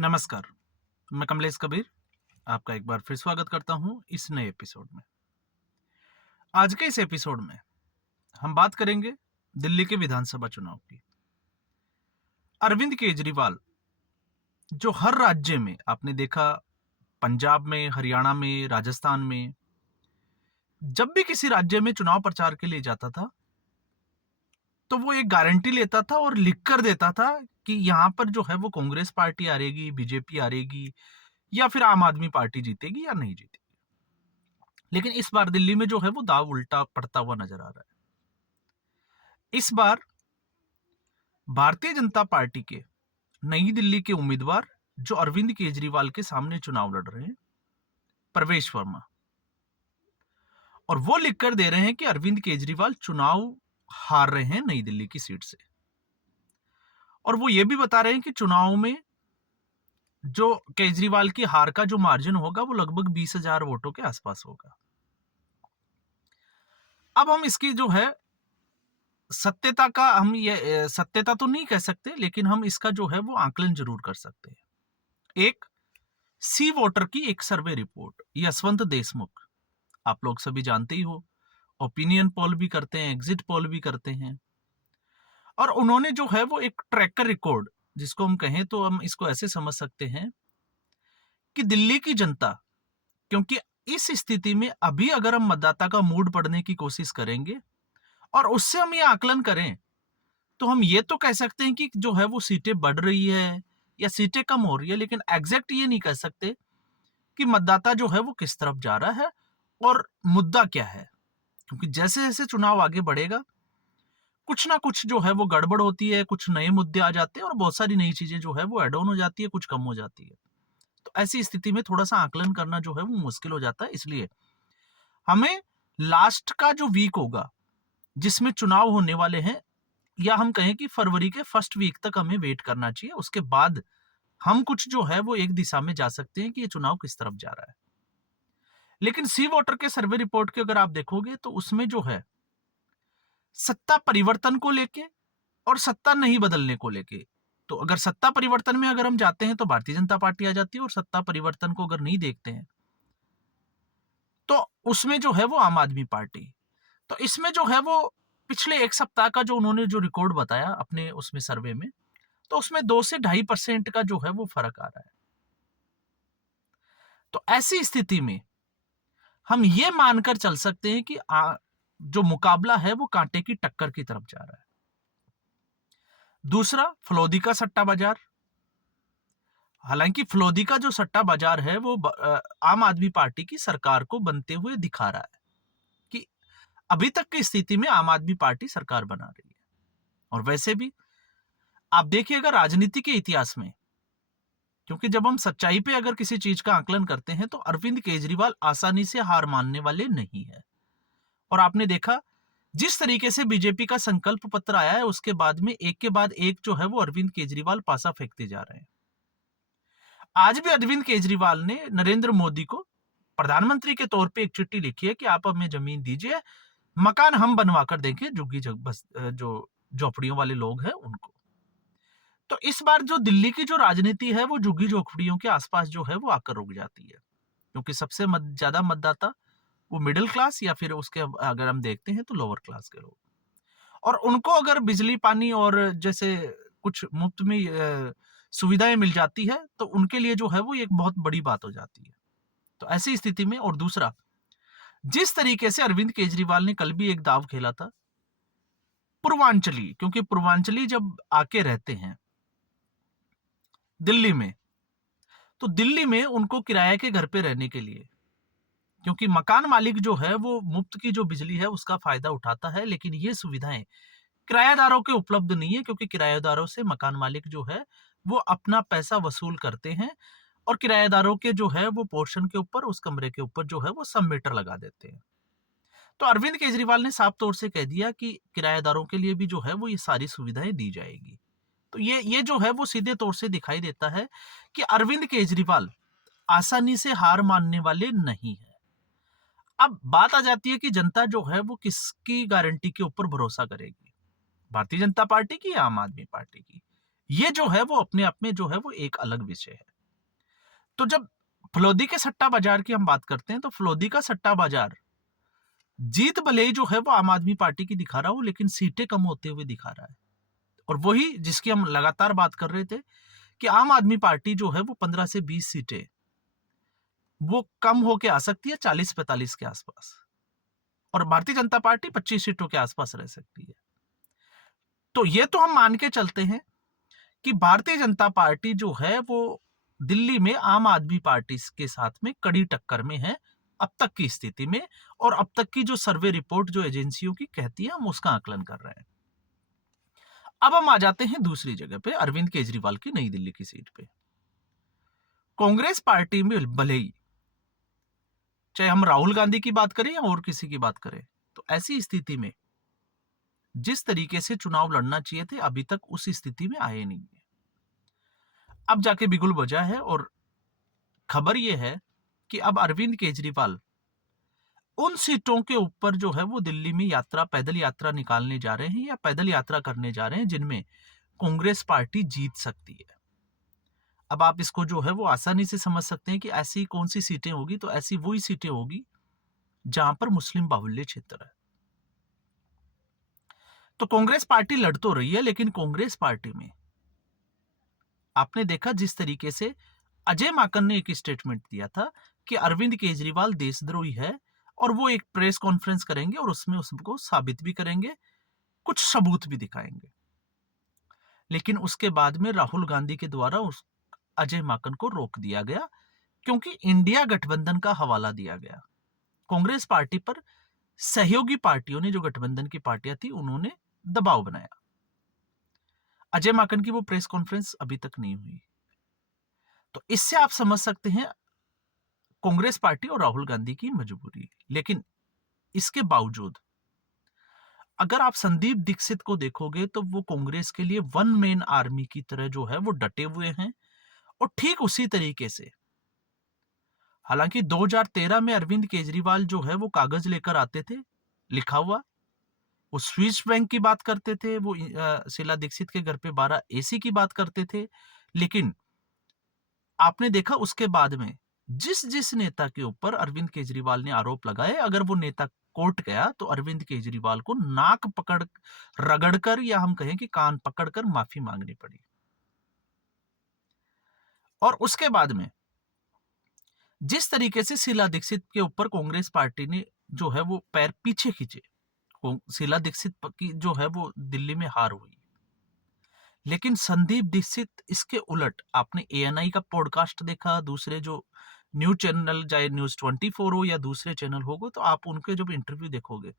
नमस्कार, मैं कमलेश कबीर आपका एक बार फिर स्वागत करता हूं इस नए एपिसोड में। आज के इस एपिसोड में हम बात करेंगे दिल्ली के विधानसभा चुनाव की। अरविंद केजरीवाल जो हर राज्य में आपने देखा, पंजाब में, हरियाणा में, राजस्थान में, जब भी किसी राज्य में चुनाव प्रचार के लिए जाता था तो वो एक गारंटी लेता था और लिख कर देता था कि यहां पर जो है वो कांग्रेस पार्टी हारेगी, बीजेपी हारेगी या फिर आम आदमी पार्टी जीतेगी या नहीं जीतेगी। लेकिन इस बार दिल्ली में जो है वो दाव उल्टा पड़ता हुआ नजर आ रहा है। इस बार भारतीय जनता पार्टी के नई दिल्ली के उम्मीदवार जो अरविंद केजरीवाल के सामने चुनाव लड़ रहे हैं, प्रवेश वर्मा, और वो लिखकर दे रहे हैं कि अरविंद केजरीवाल चुनाव हार रहे हैं नई दिल्ली की सीट से। और वो ये भी बता रहे हैं कि चुनाव में जो केजरीवाल की हार का जो मार्जिन होगा वो लगभग 20,000 वोटों के आसपास होगा। अब हम इसकी जो है सत्यता का हम ये सत्यता तो नहीं कह सकते, लेकिन हम इसका जो है वो आकलन जरूर कर सकते हैं। एक सी वोटर की एक सर्वे रिपोर्ट, यशवंत देशमुख, आप लोग सभी जानते ही हो, ओपिनियन पोल भी करते हैं, एग्जिट पोल भी करते हैं, और उन्होंने जो है वो एक ट्रैकर रिकॉर्ड, जिसको हम कहें तो हम इसको ऐसे समझ सकते हैं कि दिल्ली की जनता, क्योंकि इस स्थिति में अभी अगर हम मतदाता का मूड पढ़ने की कोशिश करेंगे और उससे हम ये आकलन करें तो हम ये तो कह सकते हैं कि जो है वो सीटें बढ़ रही है या सीटें कम हो रही है, लेकिन एग्जैक्ट ये नहीं कह सकते कि मतदाता जो है वो किस तरफ जा रहा है और मुद्दा क्या है। क्योंकि जैसे जैसे चुनाव आगे बढ़ेगा कुछ ना कुछ जो है वो गड़बड़ होती है, कुछ नए मुद्दे आ जाते हैं और बहुत सारी नई चीजें जो है वो एड ऑन हो जाती है, कुछ कम हो जाती है। तो ऐसी स्थिति में थोड़ा सा आकलन करना जो है वो मुश्किल हो जाता है। इसलिए हमें लास्ट का जो वीक होगा जिसमें चुनाव होने वाले हैं, या हम कहें कि फरवरी के फर्स्ट वीक तक हमें वेट करना चाहिए। उसके बाद हम कुछ जो है वो एक दिशा में जा सकते हैं कि ये चुनाव किस तरफ जा रहा है। लेकिन सी वोटर के सर्वे रिपोर्ट के अगर आप देखोगे तो उसमें जो है सत्ता परिवर्तन को लेके और सत्ता नहीं बदलने को लेके, तो अगर सत्ता परिवर्तन में अगर हम जाते हैं तो भारतीय जनता पार्टी आ जाती है, और सत्ता परिवर्तन को अगर नहीं देखते हैं तो उसमें जो है वो आम आदमी पार्टी। तो इसमें जो है वो पिछले एक सप्ताह का जो उन्होंने जो रिकॉर्ड बताया अपने उसमें सर्वे में, तो उसमें 2 से 2.5% का जो है वो फर्क आ रहा है। तो ऐसी स्थिति में हम ये मानकर चल सकते हैं कि जो मुकाबला है वो कांटे की टक्कर की तरफ जा रहा है। दूसरा, फलोदी का सट्टा बाजार। हालांकि फलोदी का जो सट्टा बाजार है वो आम आदमी पार्टी की सरकार को बनते हुए दिखा रहा है कि अभी तक की स्थिति में आम आदमी पार्टी सरकार बना रही है। और वैसे भी आप देखिएगा राजनीति के इतिहास में, क्योंकि जब हम सच्चाई पे अगर किसी चीज का आकलन करते हैं तो अरविंद केजरीवाल आसानी से हार मानने वाले नहीं है। और आपने देखा जिस तरीके से बीजेपी का संकल्प पत्र आया है उसके बाद में एक के बाद एक जो है वो अरविंद केजरीवाल पासा फेंकते जा रहे हैं। आज भी अरविंद केजरीवाल ने नरेंद्र मोदी को प्रधानमंत्री के तौर पे एक चिट्ठी लिखी है कि आप हमें जमीन दीजिए, मकान हम बनवा कर देंगे झुग्गी जो झोपड़ियों वाले लोग हैं उनको। तो इस बार जो दिल्ली की जो राजनीति है वो झुग्गी झोपड़ियों के आसपास जो है वो आकर रुक जाती है, क्योंकि सबसे ज्यादा मतदाता वो मिडिल क्लास या फिर उसके अगर हम देखते हैं तो लोअर क्लास के लोग, और उनको अगर बिजली पानी और जैसे कुछ मुफ्त में सुविधाएं मिल जाती है तो उनके लिए जो है वो एक बहुत बड़ी बात हो जाती है। तो ऐसी स्थिति में, और दूसरा जिस तरीके से अरविंद केजरीवाल ने कल भी एक दाव खेला था पूर्वांचली, क्योंकि पूर्वांचली जब आके रहते हैं दिल्ली में तो दिल्ली में उनको किराए के घर पे रहने के लिए, क्योंकि मकान मालिक जो है वो मुफ्त की जो बिजली है उसका फायदा उठाता है, लेकिन ये सुविधाएं किराएदारों के उपलब्ध नहीं है, क्योंकि किराएदारों से मकान मालिक जो है वो अपना पैसा वसूल करते हैं और किराएदारों के जो है वो पोर्शन के ऊपर, उस कमरे के ऊपर जो है वो सब मीटर लगा देते हैं। तो अरविंद केजरीवाल ने साफ तौर से कह दिया कि किराएदारों के लिए भी जो है वो ये सारी सुविधाएं दी जाएगी। तो ये जो है वो सीधे तौर से दिखाई देता है कि अरविंद केजरीवाल आसानी से हार मानने वाले नहीं है। अब बात आ जाती है कि जनता जो है वो किसकी गारंटी के ऊपर भरोसा करेगी, भारतीय जनता पार्टी की या आम आदमी पार्टी की। ये जो है वो अपने आप में जो है वो एक अलग विषय है। तो जब फलोदी के सट्टा बाजार की हम बात करते हैं, तो फलोदी का सट्टा बाजार जीत भले ही जो है वो आम आदमी पार्टी की दिखा रहा हो, लेकिन सीटें कम होते हुए दिखा रहा है। और वही जिसकी हम लगातार बात कर रहे थे कि आम आदमी पार्टी जो है वो 15 से 20 सीटें वो कम होके आ सकती है 40-45 के आसपास, और भारतीय जनता पार्टी 25 सीटों के आसपास रह सकती है। तो ये तो हम मान के चलते हैं कि भारतीय जनता पार्टी जो है वो दिल्ली में आम आदमी पार्टी के साथ में कड़ी टक्कर में है अब तक की स्थिति में, और अब तक की जो सर्वे रिपोर्ट जो एजेंसियों की कहती है हम उसका आकलन कर रहे हैं। अब हम आ जाते हैं दूसरी जगह पे, अरविंद केजरीवाल की नई दिल्ली की सीट पे। कांग्रेस पार्टी में भले ही चाहे हम राहुल गांधी की बात करें या और किसी की बात करें, तो ऐसी स्थिति में जिस तरीके से चुनाव लड़ना चाहिए थे अभी तक उस स्थिति में आए नहीं है। अब जाके बिगुल बजा है, और खबर यह है कि अब अरविंद केजरीवाल उन सीटों के ऊपर जो है वो दिल्ली में यात्रा, पैदल यात्रा निकालने जा रहे हैं या पैदल यात्रा करने जा रहे हैं जिनमें कांग्रेस पार्टी जीत सकती है। अब आप इसको जो है वो आसानी से समझ सकते हैं कि ऐसी कौन सी सीटें होगी, तो ऐसी वही सीटें होगी जहां पर मुस्लिम बाहुल्य क्षेत्र है। तो कांग्रेस पार्टी लड़ तो रही है, लेकिन कांग्रेस पार्टी में आपने देखा जिस तरीके से अजय माकन ने एक स्टेटमेंट दिया था कि अरविंद केजरीवाल देशद्रोही है, और वो एक प्रेस कॉन्फ्रेंस करेंगे और उसमें उसको साबित भी करेंगे, कुछ सबूत भी दिखाएंगे। लेकिन उसके बाद में राहुल गांधी के द्वारा उस अजय माकन को रोक दिया गया, क्योंकि इंडिया गठबंधन का हवाला दिया गया। कांग्रेस पार्टी पर सहयोगी पार्टियों ने, जो गठबंधन की पार्टियां थी, उन्होंने दबाव बनाया। अजय माकन की वो प्रेस कॉन्फ्रेंस अभी तक नहीं हुई। तो इससे आप समझ सकते हैं कांग्रेस पार्टी और राहुल गांधी की मजबूरी। लेकिन इसके बावजूद अगर आप संदीप दीक्षित को देखोगे तो वो कांग्रेस के लिए वन मैन आर्मी की तरह जो है वो डटे हुए हैं, और ठीक उसी तरीके से, हालांकि 2013 में अरविंद केजरीवाल जो है वो कागज लेकर आते थे लिखा हुआ, वो स्विस बैंक की बात करते थे, वो शीला दीक्षित के घर पे 12 एसी की बात करते थे, लेकिन आपने देखा उसके बाद में जिस जिस नेता के ऊपर अरविंद केजरीवाल ने आरोप लगाए, अगर वो नेता कोर्ट गया तो अरविंद केजरीवाल को नाक पकड़ रगड़कर, या हम कहें कि कान पकड़कर माफी मांगनी पड़ी। और उसके बाद में जिस तरीके से शीला दीक्षित के ऊपर कांग्रेस पार्टी ने जो है वो पैर पीछे खींचे, शीला दीक्षित की जो है वो दिल्ली में हार हुई। लेकिन संदीप दीक्षित इसके उलट, आपने एएनआई का पॉडकास्ट देखा, दूसरे जो न्यूज चैनल, चाहे न्यूज 24 हो या दूसरे चैनल होगा, तो आप उनके जब इंटरव्यू देखोगे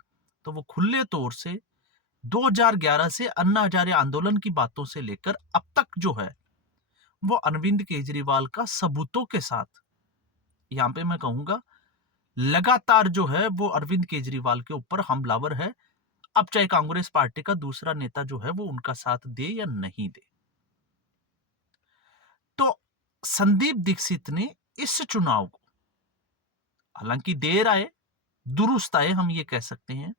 तो वो खुले तौर से 2011 से अन्ना हजारे आंदोलन की बातों से लेकर अब तक जो है वो अरविंद केजरीवाल का सबूतों के साथ, यहां पे मैं कहूंगा लगातार जो है वो अरविंद केजरीवाल के ऊपर हमलावर है, अब चाहे कांग्रेस पार्टी का दूसरा नेता जो है वो उनका साथ दे या नहीं दे। तो संदीप दीक्षित ने इस चुनाव को, हालांकि देर आए दुरुस्त आए, हम ये कह सकते हैं,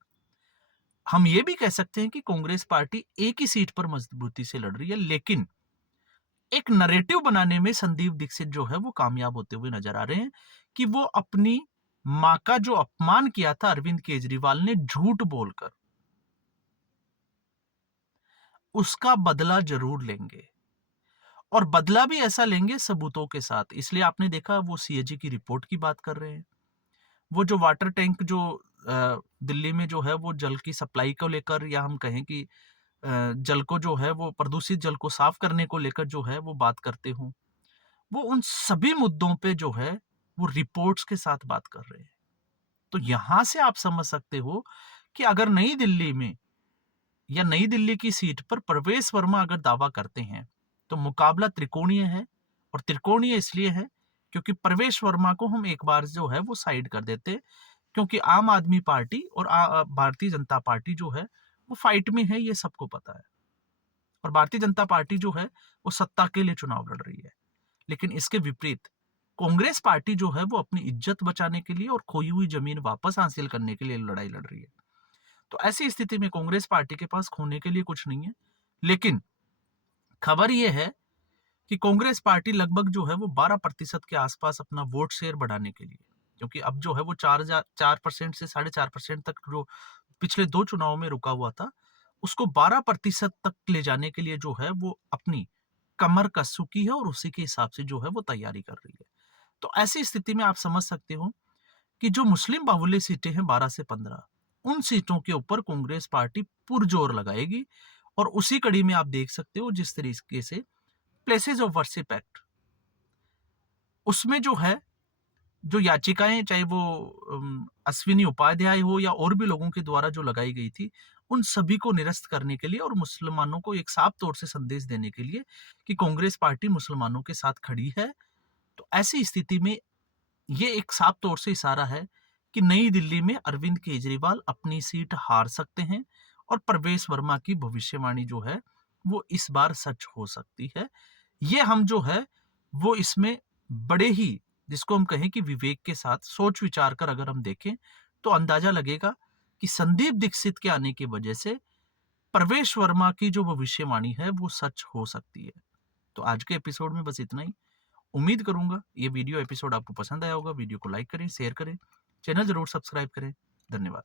हम ये भी कह सकते हैं कि कांग्रेस पार्टी एक ही सीट पर मजबूती से लड़ रही है, लेकिन एक नरेटिव बनाने में संदीप दीक्षित जो है वो कामयाब होते हुए नजर आ रहे हैं कि वो अपनी मां का जो अपमान किया था अरविंद केजरीवाल ने झूठ बोलकर, उसका बदला जरूर लेंगे, और बदला भी ऐसा लेंगे सबूतों के साथ। इसलिए आपने देखा वो सीएजी की रिपोर्ट की बात कर रहे हैं, वो जो वाटर टैंक जो दिल्ली में जो है वो जल की सप्लाई को लेकर, या हम कहें कि जल को जो है वो प्रदूषित जल को साफ करने को लेकर जो है वो बात करते हो, वो उन सभी मुद्दों पे जो है वो रिपोर्ट्स के साथ बात कर रहे हैं। तो यहां से आप समझ सकते हो कि अगर नई दिल्ली में या नई दिल्ली की सीट पर प्रवेश वर्मा अगर दावा करते हैं तो मुकाबला त्रिकोणीय है, और त्रिकोणीय इसलिए है क्योंकि प्रवेश वर्मा को हम एक बार जो है वो साइड कर देते, क्योंकि आम आदमी पार्टी और भारतीय जनता पार्टी जो है वो फाइट में है, ये सबको पता है, और भारतीय जनता पार्टी जो है वो सत्ता के लिए चुनाव लड़ रही है। लेकिन इसके विपरीत कांग्रेस पार्टी जो है वो अपनी इज्जत बचाने के लिए और खोई हुई जमीन वापस हासिल करने के लिए लड़ाई लड़ रही है। तो ऐसी स्थिति में कांग्रेस पार्टी के पास खोने के लिए कुछ नहीं है। लेकिन खबर यह है कि कांग्रेस पार्टी लगभग जो है वो 12% के आसपास अपना वोट शेयर बढ़ाने के लिए, क्योंकि अब जो है वो 4% से 4.5% तक जो पिछले 2 चुनाव में रुका हुआ था, उसको 12% तक ले जाने के लिए जो है वो अपनी कमर कस चुकी है और उसी के हिसाब से जो है वो तैयारी कर रही है। तो ऐसी स्थिति में आप समझ सकते हो कि जो मुस्लिम बाहुल्य सीटें हैं 12 से 15, उन सीटों के ऊपर कांग्रेस पार्टी पुरजोर लगाएगी। और उसी कड़ी में आप देख सकते हो जिस तरीके से प्लेसेस ऑफ वर्शिप एक्ट, उसमें जो है जो याचिकाएं, चाहे वो अश्विनी उपाध्याय हो या और भी लोगों के द्वारा जो लगाई गई थी, उन सभी को निरस्त करने के लिए और मुसलमानों को एक साफ तौर से संदेश देने के लिए कि कांग्रेस पार्टी मुसलमानों के साथ खड़ी है। तो ऐसी स्थिति में ये एक साफ तौर से इशारा है कि नई दिल्ली में अरविंद केजरीवाल अपनी सीट हार सकते हैं और प्रवेश वर्मा की भविष्यवाणी जो है वो इस बार सच हो सकती है। ये हम जो है वो इसमें बड़े ही, जिसको हम कहें कि विवेक के साथ सोच विचार कर अगर हम देखें तो अंदाजा लगेगा कि संदीप दीक्षित के आने की वजह से प्रवेश वर्मा की जो भविष्यवाणी है वो सच हो सकती है। तो आज के एपिसोड में बस इतना ही। उम्मीद करूंगा ये वीडियो एपिसोड आपको पसंद आया होगा। वीडियो को लाइक करें, शेयर करें, चैनल जरूर सब्सक्राइब करें। धन्यवाद।